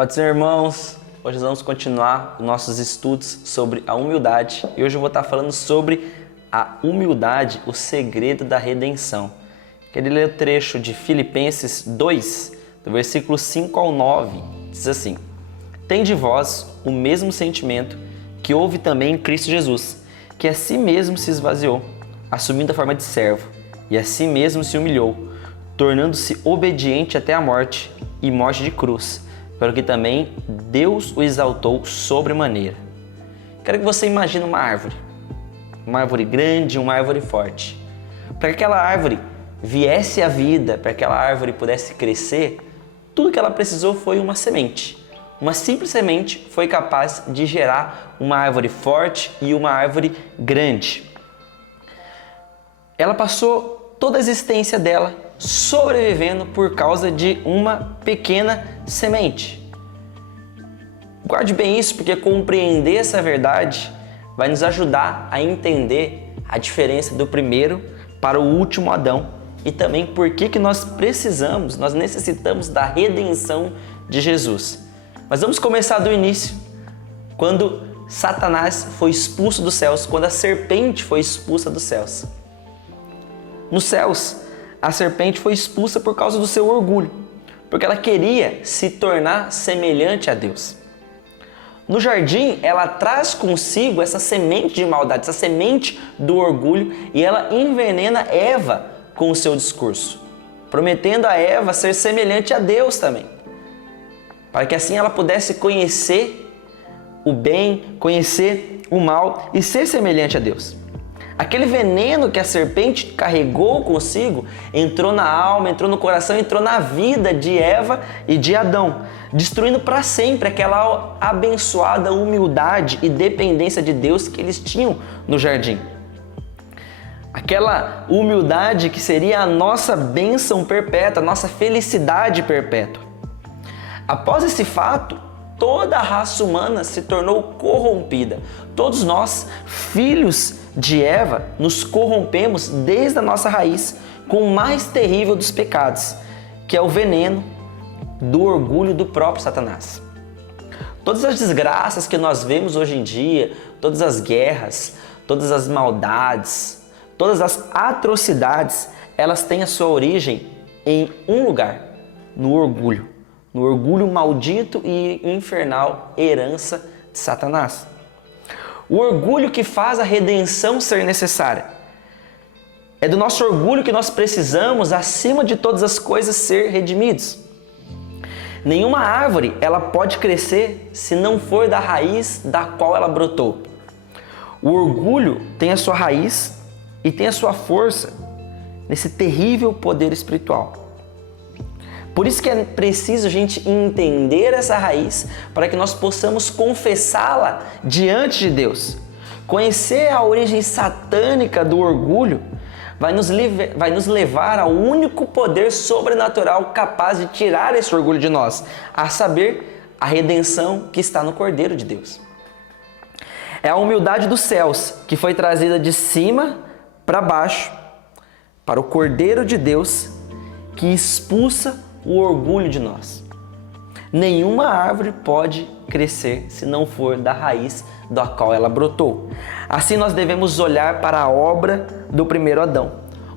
Pode ser, irmãos, hoje nós vamos continuar os nossos estudos sobre a humildade e hoje eu vou estar falando sobre a humildade, o segredo da redenção. Queria ler o trecho de Filipenses 2, do versículo 5 ao 9, diz assim: Tende vós o mesmo sentimento que houve também em Cristo Jesus, que a si mesmo se esvaziou, assumindo a forma de servo, e a si mesmo se humilhou, tornando-se obediente até a morte e morte de cruz, pelo que também Deus o exaltou sobremaneira. Quero que você imagine uma árvore grande, uma árvore forte. Para que aquela árvore viesse à vida, para que aquela árvore pudesse crescer, tudo que ela precisou foi uma semente. Uma simples semente foi capaz de gerar uma árvore forte e uma árvore grande. Ela passou toda a existência dela sobrevivendo por causa de uma pequena semente. Guarde bem isso, porque compreender essa verdade vai nos ajudar a entender a diferença do primeiro para o último Adão e também por que nós necessitamos da redenção de Jesus. Mas vamos começar do início, quando Satanás foi expulso dos céus, quando a serpente foi expulsa dos céus. Nos céus, a serpente foi expulsa por causa do seu orgulho, porque ela queria se tornar semelhante a Deus. No jardim, ela traz consigo essa semente de maldade, essa semente do orgulho, e ela envenena Eva com o seu discurso, prometendo a Eva ser semelhante a Deus também, para que assim ela pudesse conhecer o bem, conhecer o mal e ser semelhante a Deus. Aquele veneno que a serpente carregou consigo entrou na alma, entrou no coração, entrou na vida de Eva e de Adão, destruindo para sempre aquela abençoada humildade e dependência de Deus que eles tinham no jardim. Aquela humildade que seria a nossa bênção perpétua, a nossa felicidade perpétua. Após esse fato, toda a raça humana se tornou corrompida. Todos nós, filhos de Eva, nos corrompemos desde a nossa raiz com o mais terrível dos pecados, que é o veneno do orgulho do próprio Satanás. Todas as desgraças que nós vemos hoje em dia, todas as guerras, todas as maldades, todas as atrocidades, elas têm a sua origem em um lugar, no orgulho. No orgulho maldito e infernal herança de Satanás. O orgulho que faz a redenção ser necessária. É do nosso orgulho que nós precisamos, acima de todas as coisas, ser redimidos. Nenhuma árvore ela pode crescer se não for da raiz da qual ela brotou. O orgulho tem a sua raiz e tem a sua força nesse terrível poder espiritual. Por isso que é preciso a gente entender essa raiz para que nós possamos confessá-la diante de Deus. Conhecer a origem satânica do orgulho vai nos levar ao único poder sobrenatural capaz de tirar esse orgulho de nós, a saber, a redenção que está no Cordeiro de Deus. É a humildade dos céus que foi trazida de cima para baixo para o Cordeiro de Deus que expulsa o orgulho de nós. Nenhuma árvore pode crescer se não for da raiz da qual ela brotou. Assim nós devemos olhar para a obra do primeiro Adão,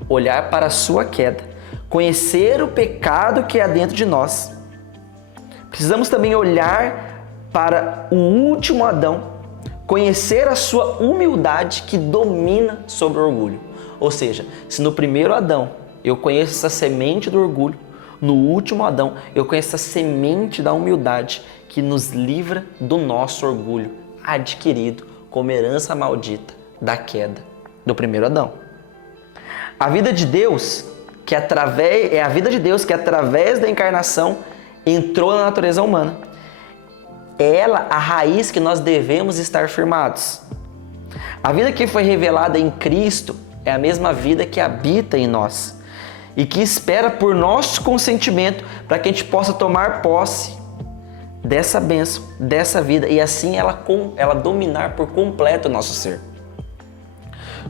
olhar para a sua queda, conhecer o pecado que há dentro de nós. Precisamos também olhar para o último Adão, conhecer a sua humildade que domina sobre o orgulho. Ou seja, se no primeiro Adão eu conheço essa semente do orgulho, no último Adão, eu conheço a semente da humildade que nos livra do nosso orgulho adquirido como herança maldita da queda do primeiro Adão. A vida de Deus, a vida de Deus que através da encarnação entrou na natureza humana. É ela a raiz que nós devemos estar firmados. A vida que foi revelada em Cristo é a mesma vida que habita em nós e que espera por nosso consentimento para que a gente possa tomar posse dessa bênção, dessa vida e assim ela dominar por completo o nosso ser.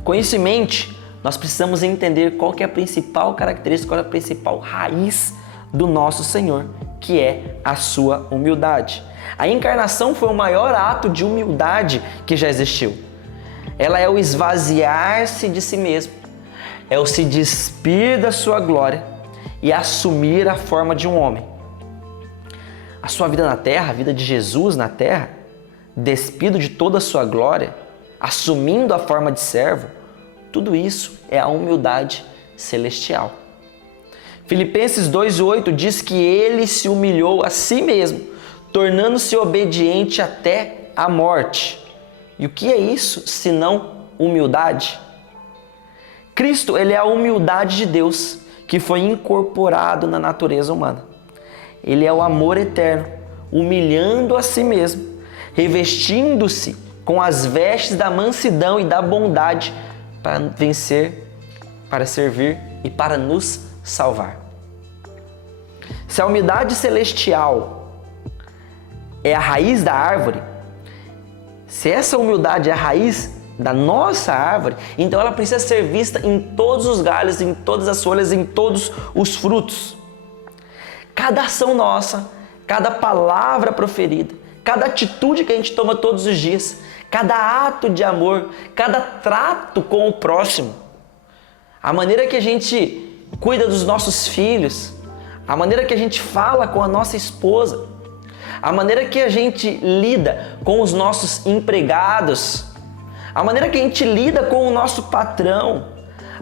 Com isso em mente, nós precisamos entender qual que é a principal característica, qual é a principal raiz do nosso Senhor, que é a sua humildade. A encarnação foi o maior ato de humildade que já existiu. Ela é o esvaziar-se de si mesmo, é o se despir da sua glória e assumir a forma de um homem. A sua vida na terra, a vida de Jesus na terra, despido de toda a sua glória, assumindo a forma de servo, tudo isso é a humildade celestial. Filipenses 2:8 diz que ele se humilhou a si mesmo, tornando-se obediente até a morte. E o que é isso, senão humildade? Cristo, ele é a humildade de Deus que foi incorporado na natureza humana. Ele é o amor eterno, humilhando a si mesmo, revestindo-se com as vestes da mansidão e da bondade para vencer, para servir e para nos salvar. Se a humildade celestial é a raiz da árvore, se essa humildade é a raiz da nossa árvore, então ela precisa ser vista em todos os galhos, em todas as folhas, em todos os frutos. Cada ação nossa, cada palavra proferida, cada atitude que a gente toma todos os dias, cada ato de amor, cada trato com o próximo, a maneira que a gente cuida dos nossos filhos, a maneira que a gente fala com a nossa esposa, a maneira que a gente lida com os nossos empregados, a maneira que a gente lida com o nosso patrão,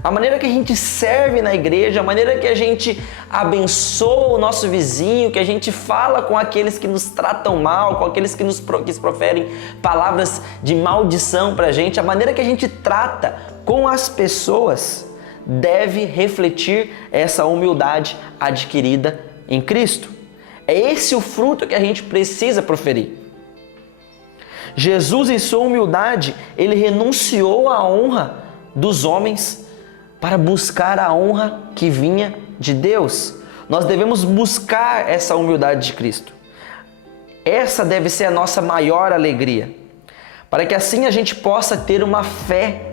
a maneira que a gente serve na igreja, a maneira que a gente abençoa o nosso vizinho, que a gente fala com aqueles que nos tratam mal, com aqueles que que proferem palavras de maldição pra gente, a maneira que a gente trata com as pessoas deve refletir essa humildade adquirida em Cristo. É esse o fruto que a gente precisa proferir. Jesus, em sua humildade, ele renunciou à honra dos homens para buscar a honra que vinha de Deus. Nós devemos buscar essa humildade de Cristo. Essa deve ser a nossa maior alegria, para que assim a gente possa ter uma fé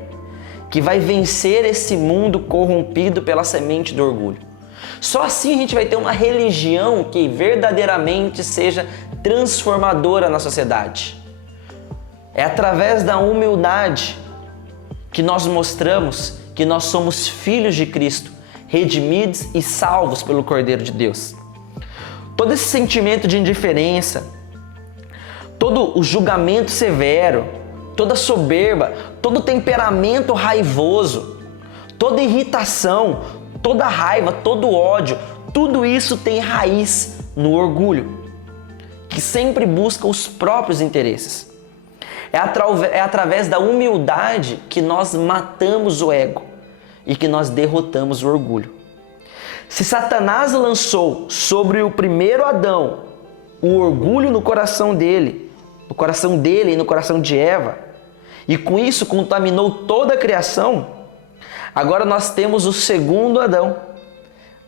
que vai vencer esse mundo corrompido pela semente do orgulho. Só assim a gente vai ter uma religião que verdadeiramente seja transformadora na sociedade. É através da humildade que nós mostramos que nós somos filhos de Cristo, redimidos e salvos pelo Cordeiro de Deus. Todo esse sentimento de indiferença, todo o julgamento severo, toda soberba, todo temperamento raivoso, toda irritação, toda raiva, todo ódio, tudo isso tem raiz no orgulho, que sempre busca os próprios interesses. É através da humildade que nós matamos o ego e que nós derrotamos o orgulho. Se Satanás lançou sobre o primeiro Adão o orgulho no coração dele e no coração de Eva, e com isso contaminou toda a criação, agora nós temos o segundo Adão,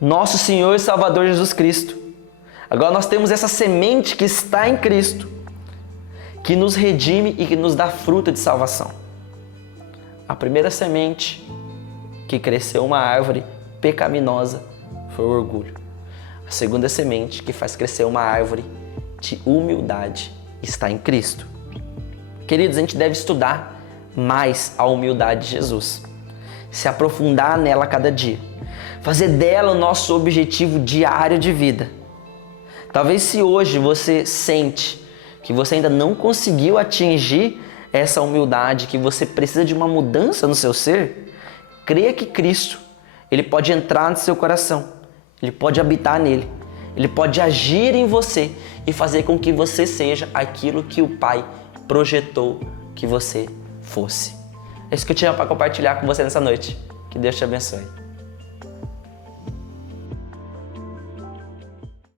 nosso Senhor e Salvador Jesus Cristo. Agora nós temos essa semente que está em Cristo, que nos redime e que nos dá fruto de salvação. A primeira semente que cresceu uma árvore pecaminosa foi o orgulho. A segunda semente que faz crescer uma árvore de humildade está em Cristo. Queridos, a gente deve estudar mais a humildade de Jesus, se aprofundar nela a cada dia, fazer dela o nosso objetivo diário de vida. Talvez se hoje você sente que você ainda não conseguiu atingir essa humildade, que você precisa de uma mudança no seu ser, creia que Cristo, ele pode entrar no seu coração, ele pode habitar nele, ele pode agir em você e fazer com que você seja aquilo que o Pai projetou que você fosse. É isso que eu tinha para compartilhar com você nessa noite. Que Deus te abençoe.